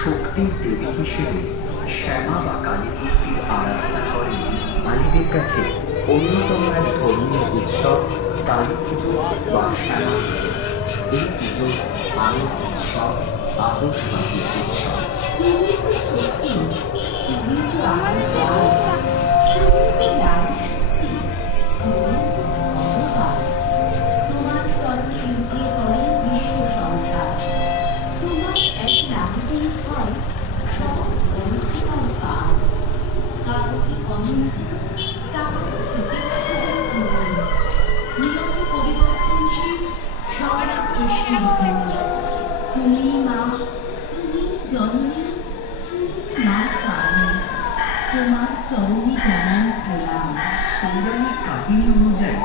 শক্তির দেবী হিসেবে শ্যামা বা কালী মূর্তির আরাধনা করে মালিদের কাছে অন্যতম এক ধর্মীয় উৎসব কালী পুজো বা শ্যামা পুজো। এই পুজো আনন্দ উৎসব, আতশবাজির উৎসব। তুমি মা, তুমি জননী, মা কালী, তোমার চরণে জানাই প্রণাম। পৌরাণিক কাহিনী অনুযায়ী